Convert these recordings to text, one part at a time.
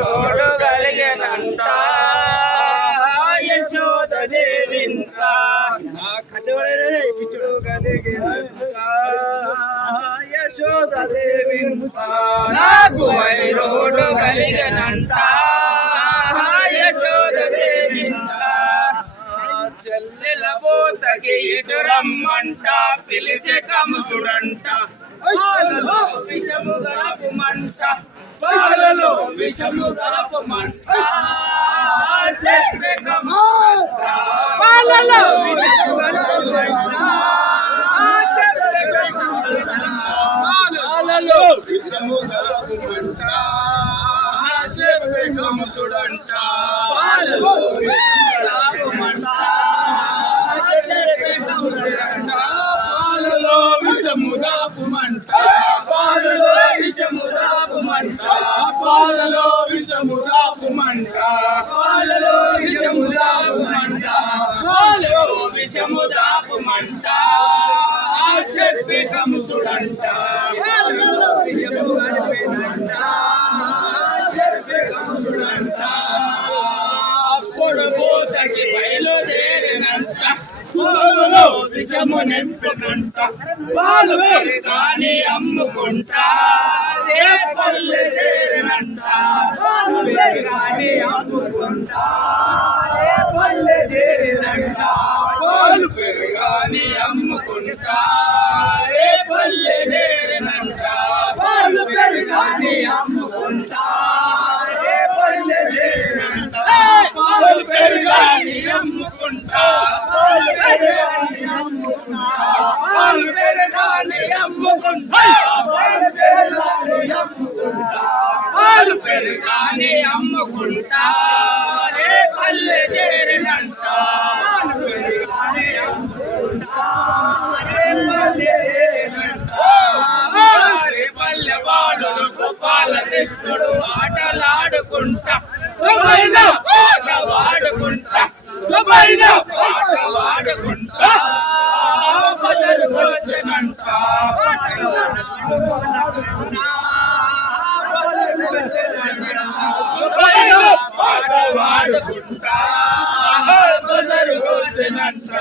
road కలిగినంత యశోదదేవింత యశోదదేవింత నాకు road కలిగినంత యశోదదేవింత చెల్లెల బోతకి ఎదురమ్మంట పిలిచే కముసుడంట పాలలో విషము గలపుమంట పాలలో విషము గలపుమంట పాలలో విషము గలపుమంట పాలలో విషము గలపుమంట కముసుడంట పాలలో పాలలో విషము దాపుమంట పాలలో విషము దాపుమంట పాలలో విషము దాపుమంట పాలలో విషము దాపుమంట పాలలో విషము దాపుమంట చెప్పి కముసుడంట విషము గడిపినంట చెప్పి కముసుడంట పొడబోతకి బయలుదేరినంత పాలలో విషము నింపుకుంట పాలు కానీ అమ్ముకుంటా పల్లె చేరినంత పాలు కానీ అమ్ముకుంటా పల్లె చేరినంట పాలు కానీ అమ్ముకుంటా పల్లె చేరినంట పాలు కానీ అమ్ముకుంటా పల్లె చేరినంట పాలు కానీ అమ్ముకుంటా పాలు పెరగానే అమ్ముకుంటా పాలు పెరగానే అమ్ముకుంటా పల్లె చేరినంట పాలు పెరగానే అమ్ముకుంటా పల్లె చేరినంట పల్లె వాడు గోపాల కృష్ణుడు ఆటలాడుకుంటా పాట వాడుకుంటా పాట వాడుకుంటా బజరు వచ్చినంట పాట వాడుకుంటా బజరు వచ్చినంట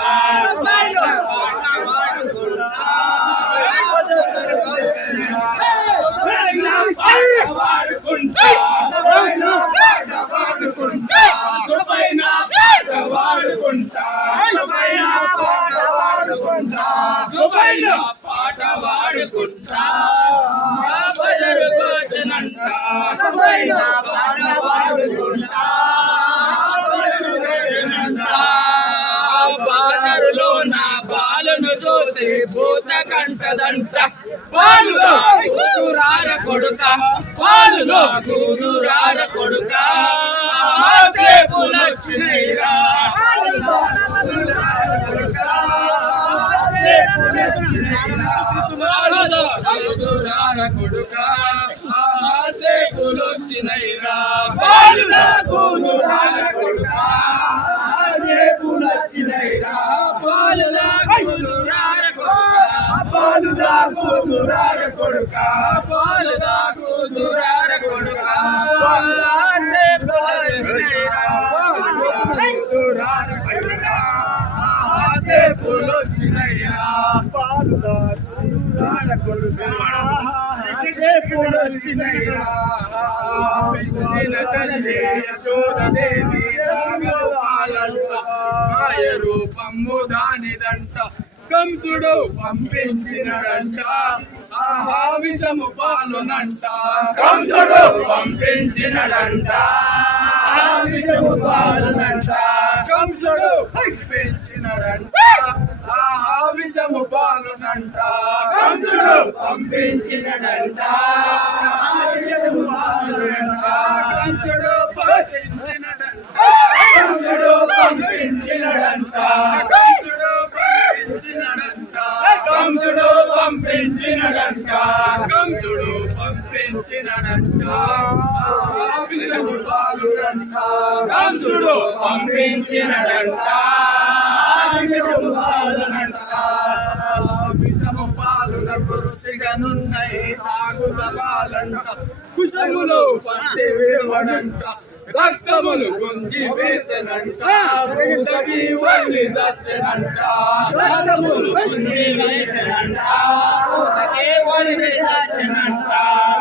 పాట వాడుకుంటా బజరు వచ్చినంట పాట వాడుకుంటా బాదరులో నా బాలను చూసి భూత కంటదంట పాలులో కూతురార కొడుక పాలులో కూతురార కొడుక పులచ్చినైరా కూతురార కొడుక పులచ్చినైరా పాలులో కూతురార కొడుక పులచ్చినైరా పాలులో కూతురార పాలుదా కూతురార కొడుక పాలుదా కూతురార కొడుక పులొచ్చినయ్యా పాలుదా కూతురార కొడుక పులొచ్చినయ్యా తల్లి యశోదదేవి మాయ రూపము దానిదంట కంసుడు పంపించినడంట ఆహా విషము పాలునంట కంసుడు పంపించినడంట విషము పాలునంట కంసుడు పంపించినడంట ఆహా విషము పాలునంట కంసుడు పంపించినడంట విషము పాలునంట కంసుడు పంపించినడంట కంసుడు పంపించినడంట కంసుడు పంపించినడంట కంసుడు పంపించినడంట విషము పాలునంట కంసుడు పంపించినడంట విషము పాలునంట విషము పాలునకు రుచిగనున్నై తాగుల పాలంట కుశములో పత్తి మరువనంట రక్తములు గుంజి వేసనంట భూతకి వల్లి దర్శనంట రక్తములు గుంజి వేసనంట భూతకి వల్లి దర్శనంట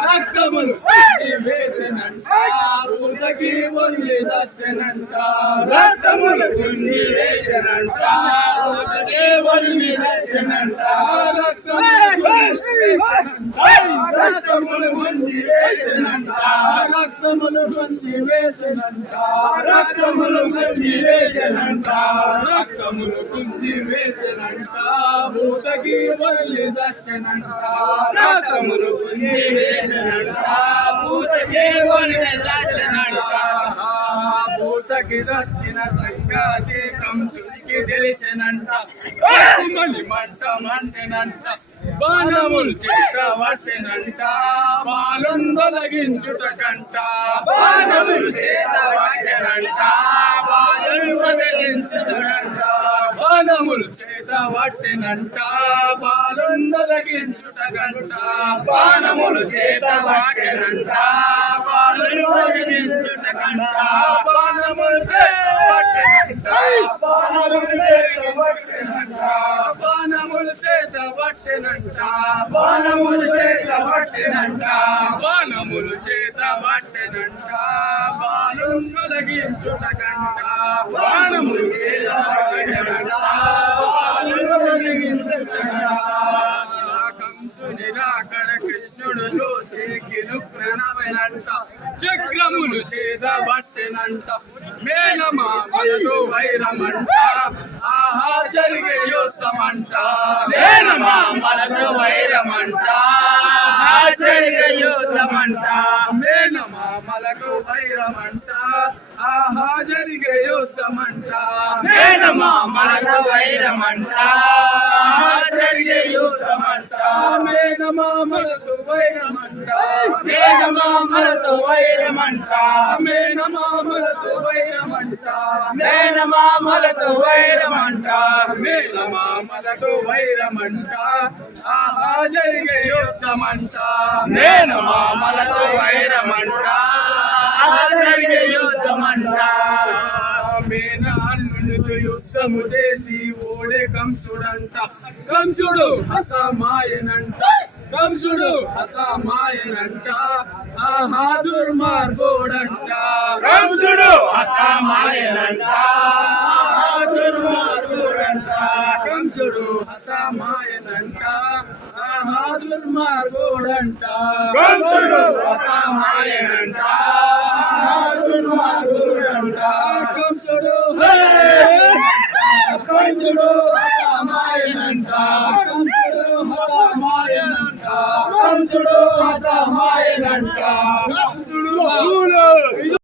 రక్తములు గుంజి వేసనంట భూతకి వల్లి దర్శనంట రక్తములు గుంజి వేసనంట భూతకి వల్లి దర్శనంట రక్తములు గుంజి వేసనంట రక్తములు గుంజి వేసనంట రక్తములు గుంజి వేసనంట రక్తములు గుంజి వేసనంట భూతకి వల్లి దర్శనంట రక్తములు గుంజి వేసనంట భూతకి వల్లి దర్శనంట భూతకి దర్శన సంగతి కంసునికి తెలిసినంట మణి మంట మంటనంట బాణములు చేత వసనంట బాలుందొలగించుట కంట బాణములు చేత వసనంట బాలుందొలగించుటంట బాణములు చేత వసనంట బాలుందొలగించుట కంట బాణములు చేత వసనంట బాలుందొలగించుట కంట బాణములు చేత వసనంట బాణములు చేత వసనంట బాణములు చేత వసనంట బాణములు చేత వసనంట బాణం తొలగించుట కంట బాణములు చేత వసనంట బాణం తొలగించుట కంసుని రాకడ కృష్ణుడు చూసి కిరుప్రణమైనంట చక్రములు చేత వసనంట మేనమామలతో వైరమంట ఆహా జరిగే యుద్ధమంట మేనమామలతో వైరమంట ఆహా జరిగే యుద్ధమంట మేనమామలకు వైరమంట ఆహా జరిగే యుద్ధమంట మేనమామలకు వైరమంట ఆహా జరిగే యుద్ధమంట మేనమామలకు వైరమంట మేనమామలతో వైరమంట మేనమామలతో వైరమంట మేనమామలతో వైరమంట మేనమామలతో వైరమంట ఆహా జరిగే యుద్ధమంట మేనమామలతో వైరమంట ఆహా జరిగే యుద్ధమంట మేన అల్లునితో యుద్ధము చేసి ఓడే కంసుడంట కంసుడు అసమాయనంట కంసుడు అసమాయనంట ఆహా దుర్మార్గుడంట కంసుడు అసమాయనంట ఆహా దుర్మార్గుడంట కంసుడు అసమాయనంట ఆహా దుర్మార్గుడంట కంసుడు అసమాయనంట ఆహా దుర్మార్గుడంట కంసుడు కంసుడు అసమాయనంట కంసుడు అసమాయనంట కంసుడు అసమాయనంట